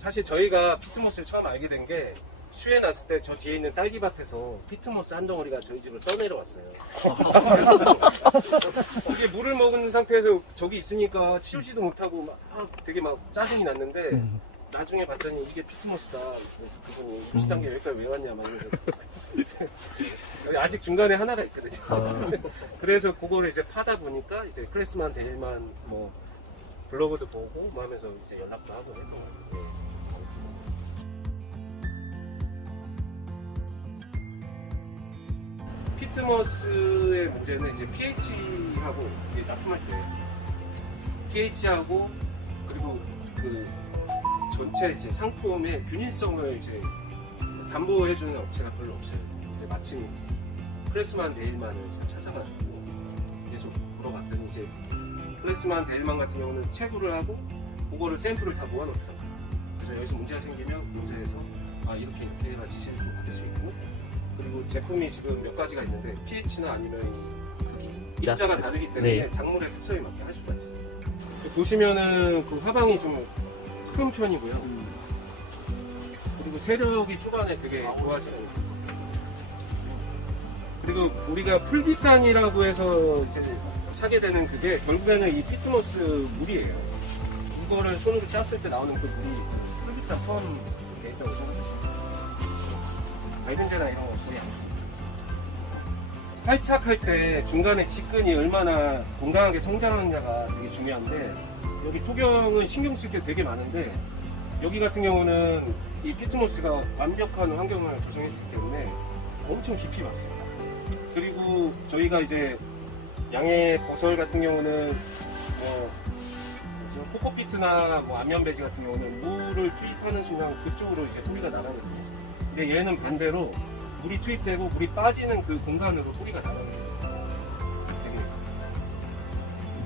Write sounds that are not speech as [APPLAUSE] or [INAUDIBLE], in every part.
사실 저희가 피트모스를 처음 알게 된 게 수해 났을 때 저 뒤에 있는 딸기밭에서 피트모스 한 덩어리가 저희 집을 떠내려왔어요. [LAUGHS] 이게 물을 먹은 상태에서 저기 있으니까 치우지도 못하고 막 아, 되게 막 짜증이 났는데 나중에 봤더니 이게 피트모스다. 그거 비싼 게 여기까지 왜 왔냐 막 이러면서 [LAUGHS] 여기 아직 중간에 하나가 있거든요. [LAUGHS] 그래서 그거를 이제 파다 보니까 이제 클래스만 데일만 뭐 블로그도 보고 뭐 하면서 이제 연락도 하고 했던 거예요. 피트머스의 문제는 이제 pH하고 이게 납품할 때 pH하고 그리고 그 전체 이제 상품의 균일성을 이제 담보해주는 업체가 별로 없어요. 근데 마침 클래스만 데일만을 찾아가지고 계속 갔더니 이제 클래스만 데일만 같은 경우는 체구를 하고 그거를 샘플을 다 모아놓더라고요. 그래서 여기서 문제가 생기면 문제에서 아 이렇게 이렇게 해가 지시를 받을 수 있고 그리고 제품이 지금 몇 가지가 있는데 pH나 아니면 이 입자? 입자가 다르기 때문에 네. 작물의 특성에 맞게 할 수가 있어요. 보시면은 그 화방이 좀 큰 편이고요. 그리고 세력이 초반에 되게 좋아지는. 그리고 우리가 풀빅산이라고 해서 이제 사게 되는 그게 결국에는 이 피트모스 물이에요. 이거를 손으로 짰을 때 나오는 그 물이 그 풀빅산 돼 있다고 생각하시면 발벤제나 이런 거 거의 안 써요. 활착할 때 중간에 직근이 얼마나 건강하게 성장하느냐가 되게 중요한데 여기 토경은 신경 쓸 게 되게 많은데 여기 같은 경우는 이 피트모스가 완벽한 환경을 조성했기 때문에 엄청 깊이 막혀요. 그리고 저희가 이제 양의 버설 같은 경우는 뭐 코코피트나 뭐 안면배지 같은 경우는 물을 투입하는 순간 그쪽으로 이제 뿌리가 나가거든요. 근데 얘는 반대로 물이 투입되고 물이 빠지는 그 공간으로 뿌리가 나가거든요.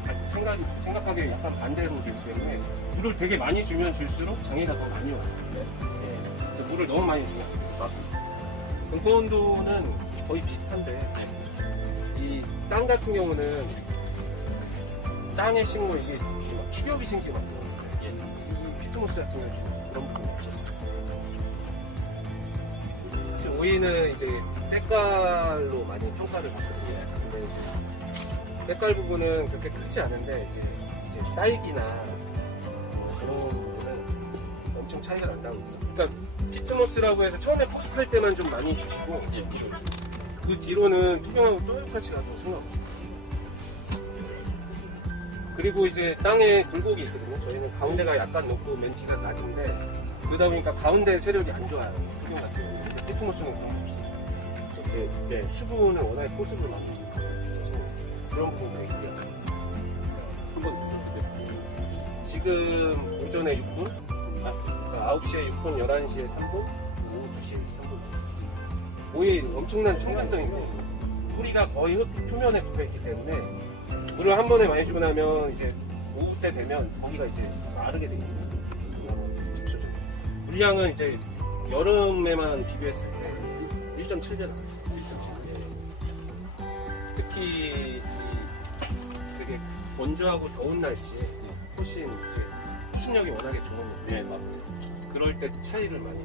되게 생각이 생각하기에 약간 반대로 되기 때문에 물을 되게 많이 주면 줄수록 장애가 더 많이 와요. 예. 물을 너무 많이 주면 안 돼요. 등포 온도는 거의 비슷한데 이 땅 같은 경우는 땅에 심고 이게 이렇게 막 생기고 막 그러는데 이 피트모스 같은 경우는 오이는 이제 때깔로 많이 평가를 받거든요. 근데 때깔 부분은 그렇게 크지 않은데 이제, 이제 딸기나 뭐 그런 부분은 엄청 차이가 난다고. 그러니까 피트모스라고 해서 처음에 포스할 때만 좀 많이 주시고 그 뒤로는 투명하고 똑같이 가도 상관없어요. 그리고 이제 땅에 굴곡이 있거든요. 저희는 가운데가 약간 높고 맨티가 낮은데 그러다 보니까 가운데 세력이 안 좋아요. 투명 같은 경우는. 피트모스는 그런 거 없어요. 이제 네, 수분을 워낙에 포습을 많이 있어서 그런 부분들이 있고요. 한번 지금 오전에 6분, 아, 9시에 6분, 11시에 3분, 오후 2시에 3분. 오이 엄청난 청간성이고 뿌리가 거의 흙 표면에 붙어있기 때문에 물을 한 번에 많이 주고 나면 이제 오후 때 되면 거기가 이제 마르게. 적셔져요. 물량은 이제 여름에만 비교했을 때 1.7배 나왔어요. 1.7배. 특히 이 되게 건조하고 더운 날씨에 훨씬 이제 수습력이 워낙에 좋은 데 네, 맞습니다. 그럴 때 차이를 많이.